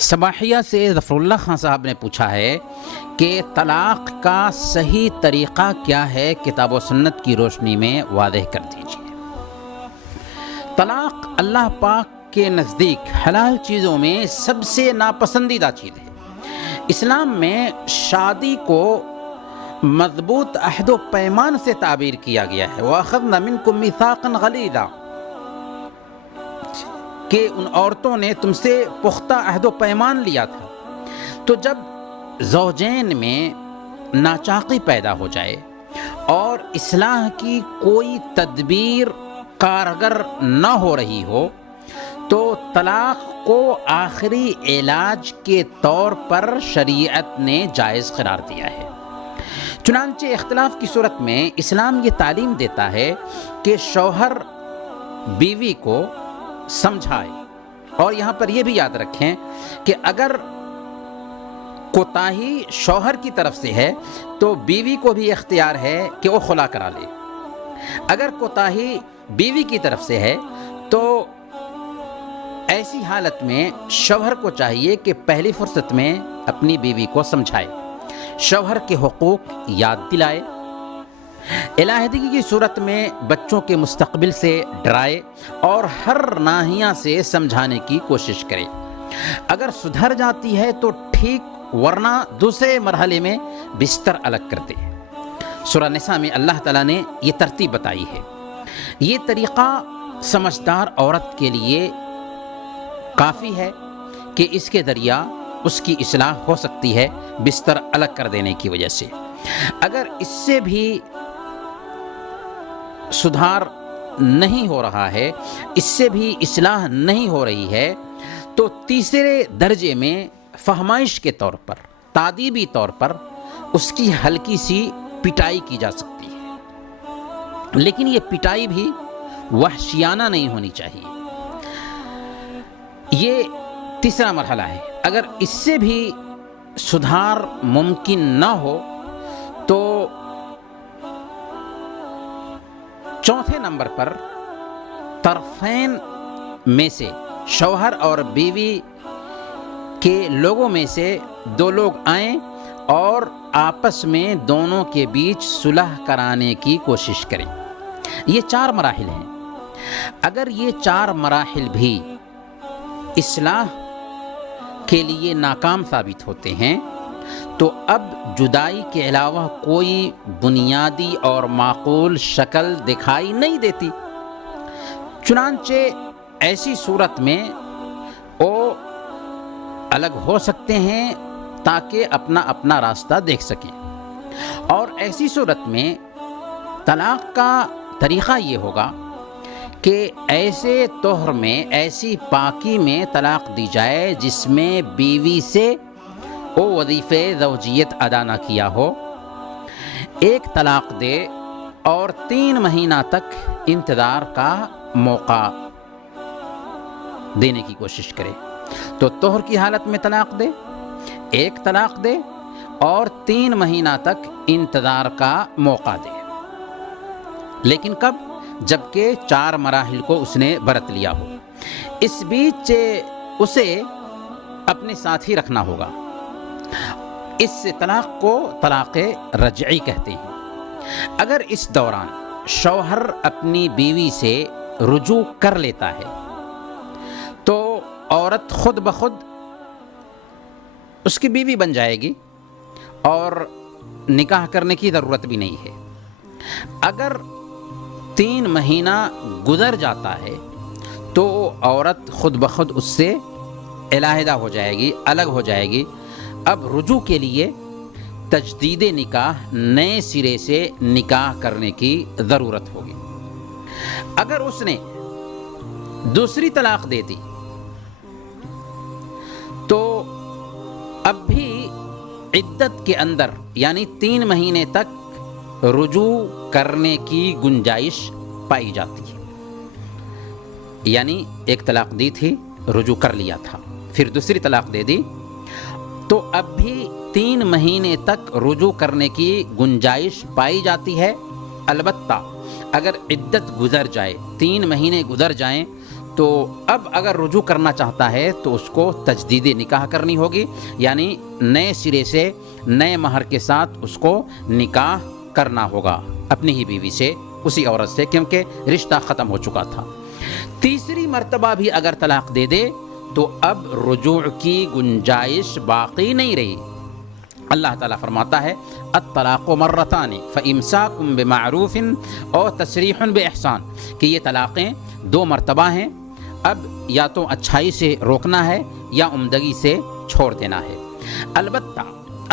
صباحیہ سے ظفر اللہ خان صاحب نے پوچھا ہے کہ طلاق کا صحیح طریقہ کیا ہے، کتاب و سنت کی روشنی میں واضح کر دیجیے۔ طلاق اللہ پاک کے نزدیک حلال چیزوں میں سب سے ناپسندیدہ چیز ہے۔ اسلام میں شادی کو مضبوط عہد و پیمان سے تعبیر کیا گیا ہے، وَأَخَذْنَا مِنْكُمْ مِيثَاقًا غَلِيظًا، کہ ان عورتوں نے تم سے پختہ عہد و پیمان لیا تھا۔ تو جب زوجین میں ناچاقی پیدا ہو جائے اور اصلاح کی کوئی تدبیر کارگر نہ ہو رہی ہو تو طلاق کو آخری علاج کے طور پر شریعت نے جائز قرار دیا ہے۔ چنانچہ اختلاف کی صورت میں اسلام یہ تعلیم دیتا ہے کہ شوہر بیوی کو سمجھائے، اور یہاں پر یہ بھی یاد رکھیں کہ اگر کوتاہی شوہر کی طرف سے ہے تو بیوی کو بھی اختیار ہے کہ وہ خلا کرا لے۔ اگر کوتاہی بیوی کی طرف سے ہے تو ایسی حالت میں شوہر کو چاہیے کہ پہلی فرصت میں اپنی بیوی کو سمجھائے، شوہر کے حقوق یاد دلائے، علیحدگی کی صورت میں بچوں کے مستقبل سے ڈرائے اور ہر ناحیہ سے سمجھانے کی کوشش کرے۔ اگر سدھر جاتی ہے تو ٹھیک، ورنہ دوسرے مرحلے میں بستر الگ کر دے۔ سورہ نساء میں اللہ تعالیٰ نے یہ ترتیب بتائی ہے۔ یہ طریقہ سمجھدار عورت کے لیے کافی ہے کہ اس کے ذریعہ اس کی اصلاح ہو سکتی ہے بستر الگ کر دینے کی وجہ سے۔ اگر اس سے بھی سدھار نہیں ہو رہا ہے، اس سے بھی اصلاح نہیں ہو رہی ہے، تو تیسرے درجے میں فہمائش کے طور پر، تادیبی طور پر اس کی ہلکی سی پٹائی کی جا سکتی ہے، لیکن یہ پٹائی بھی وحشیانہ نہیں ہونی چاہیے۔ یہ تیسرا مرحلہ ہے۔ اگر اس سے بھی سدھار ممکن نہ ہو تو چوتھے نمبر پر طرفین میں سے، شوہر اور بیوی کے لوگوں میں سے دو لوگ آئیں اور آپس میں دونوں کے بیچ صلح کرانے کی کوشش کریں۔ یہ 4 مراحل ہیں۔ اگر یہ 4 مراحل بھی اصلاح کے لیے ناکام ثابت ہوتے ہیں تو اب جدائی کے علاوہ کوئی بنیادی اور معقول شکل دکھائی نہیں دیتی۔ چنانچہ ایسی صورت میں وہ الگ ہو سکتے ہیں تاکہ اپنا اپنا راستہ دیکھ سکیں، اور ایسی صورت میں طلاق کا طریقہ یہ ہوگا کہ ایسے طہر میں، ایسی پاکی میں طلاق دی جائے جس میں بیوی سے وہ وظیفے زوجیت ادا نہ کیا ہو، 1 طلاق دے اور 3 مہینہ تک انتظار کا موقع دینے کی کوشش کرے۔ تو طہر کی حالت میں طلاق دے، 1 طلاق دے اور 3 مہینہ تک انتظار کا موقع دے، لیکن کب؟ جبکہ 4 مراحل کو اس نے برت لیا ہو۔ اس بیچ اسے اپنے ساتھ ہی رکھنا ہوگا۔ اس طلاق کو طلاق رجعی کہتے ہیں۔ اگر اس دوران شوہر اپنی بیوی سے رجوع کر لیتا ہے تو عورت خود بخود اس کی بیوی بن جائے گی اور نکاح کرنے کی ضرورت بھی نہیں ہے۔ اگر 3 مہینہ گزر جاتا ہے تو عورت خود بخود اس سے علیحدہ ہو جائے گی، الگ ہو جائے گی۔ اب رجوع کے لیے تجدید نکاح، نئے سرے سے نکاح کرنے کی ضرورت ہوگی۔ اگر اس نے دوسری طلاق دے دی تو اب بھی عدت کے اندر، یعنی 3 مہینے تک رجوع کرنے کی گنجائش پائی جاتی ہے۔ یعنی 1 طلاق دی تھی، رجوع کر لیا تھا، پھر دوسری طلاق دے دی تو اب بھی 3 مہینے تک رجوع کرنے کی گنجائش پائی جاتی ہے۔ البتہ اگر عدت گزر جائے، 3 مہینے گزر جائیں تو اب اگر رجوع کرنا چاہتا ہے تو اس کو تجدید نکاح کرنی ہوگی، یعنی نئے سرے سے نئے مہر کے ساتھ اس کو نکاح کرنا ہوگا اپنی ہی بیوی سے، اسی عورت سے، کیونکہ رشتہ ختم ہو چکا تھا۔ تیسری مرتبہ بھی اگر طلاق دے دے تو اب رجوع کی گنجائش باقی نہیں رہی۔ اللہ تعالیٰ فرماتا ہے الطلاق مرتان فامساک بمعروف اور تسریح باحسان، کہ یہ طلاقیں دو مرتبہ ہیں، اب یا تو اچھائی سے روکنا ہے یا عمدگی سے چھوڑ دینا ہے۔ البتہ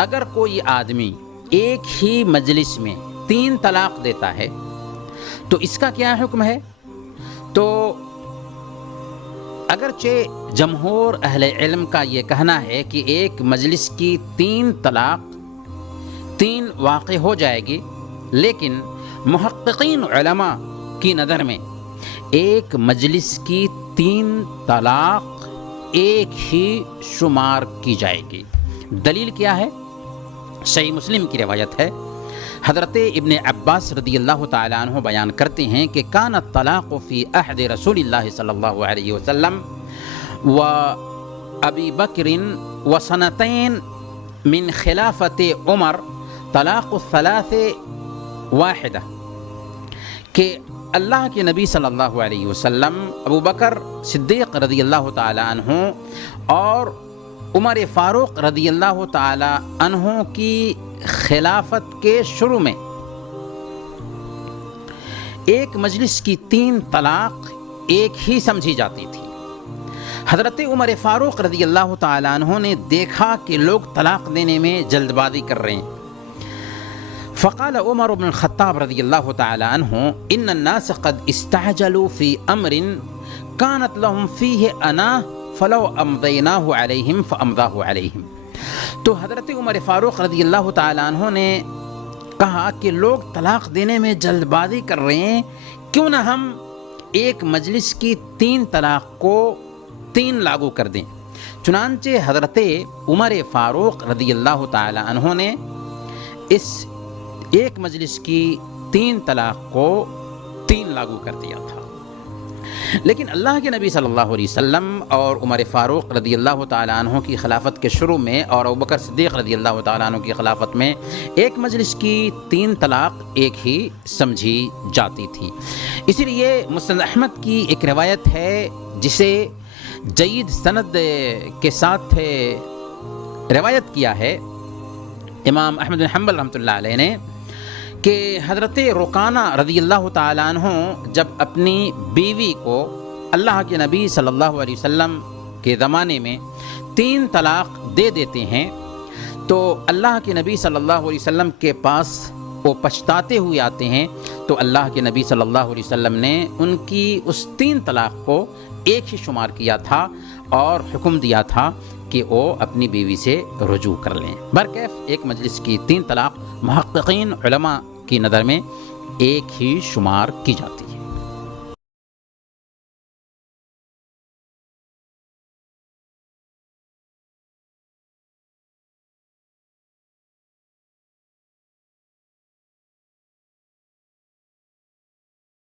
اگر کوئی آدمی ایک ہی مجلس میں 3 طلاق دیتا ہے تو اس کا کیا حکم ہے؟ تو اگرچہ جمہور اہل علم کا یہ کہنا ہے کہ ایک مجلس کی 3 طلاق 3 واقع ہو جائے گی، لیکن محققین علماء کی نظر میں ایک مجلس کی 3 طلاق ایک ہی شمار کی جائے گی۔ دلیل کیا ہے؟ صحیح مسلم کی روایت ہے، حضرت ابن عباس رضی اللہ تعالیٰ عنہ بیان کرتے ہیں کہ کان الطلاق فی عہد رسول اللہ صلی اللہ علیہ وسلم و ابی بکر و سنتین من خلافت عمر طلاق الثلاث واحدہ، کہ اللہ کے نبی صلی اللہ علیہ وسلم، ابو بکر صدیق رضی اللہ تعالیٰ عنہ اور عمر فاروق رضی اللہ تعالیٰ عنہ کی خلافت کے شروع میں ایک مجلس کی 3 طلاق ایک ہی سمجھی جاتی تھی۔ حضرت عمر فاروق رضی اللہ تعالیٰ عنہ نے دیکھا کہ لوگ طلاق دینے میں جلد بازی کر رہے ہیں، فقال عمر بن الخطاب رضی اللہ تعالیٰ عنہ ان الناس قد استعجلوا في امر كانت لهم فيه انا فلو امضيناه عليهم فامضاه عليهم۔ تو حضرت عمر فاروق رضی اللہ تعالیٰ عنہ نے کہا کہ لوگ طلاق دینے میں جلد بازی کر رہے ہیں، کیوں نہ ہم ایک مجلس کی 3 طلاق کو 3 لاگو کر دیں۔ چنانچہ حضرت عمر فاروق رضی اللہ تعالیٰ عنہ نے اس ایک مجلس کی 3 طلاق کو 3 لاگو کر دیا تھا۔ لیکن اللہ کے نبی صلی اللہ علیہ وسلم اور عمر فاروق رضی اللہ تعالیٰ عنہ کی خلافت کے شروع میں اور ابوبکر صدیق رضی اللہ تعالیٰ عنہ کی خلافت میں ایک مجلس کی 3 طلاق ایک ہی سمجھی جاتی تھی۔ اسی لیے مسند احمد کی ایک روایت ہے جسے جید سند کے ساتھ روایت کیا ہے امام احمد بن حنبل رحمۃ اللہ علیہ نے، کہ حضرت رکانہ رضی اللہ تعالیٰ عنہ جب اپنی بیوی کو اللہ کے نبی صلی اللہ علیہ وسلم کے زمانے میں 3 طلاق دے دیتے ہیں تو اللہ کے نبی صلی اللہ علیہ وسلم کے پاس وہ پچھتاتے ہوئے آتے ہیں، تو اللہ کے نبی صلی اللہ علیہ وسلم نے ان کی اس 3 طلاق کو ایک ہی شمار کیا تھا اور حکم دیا تھا کہ وہ اپنی بیوی سے رجوع کر لیں۔ برکیف ایک مجلس کی 3 طلاق محققین علماء کی نظر میں ایک ہی شمار کی جاتی ہے۔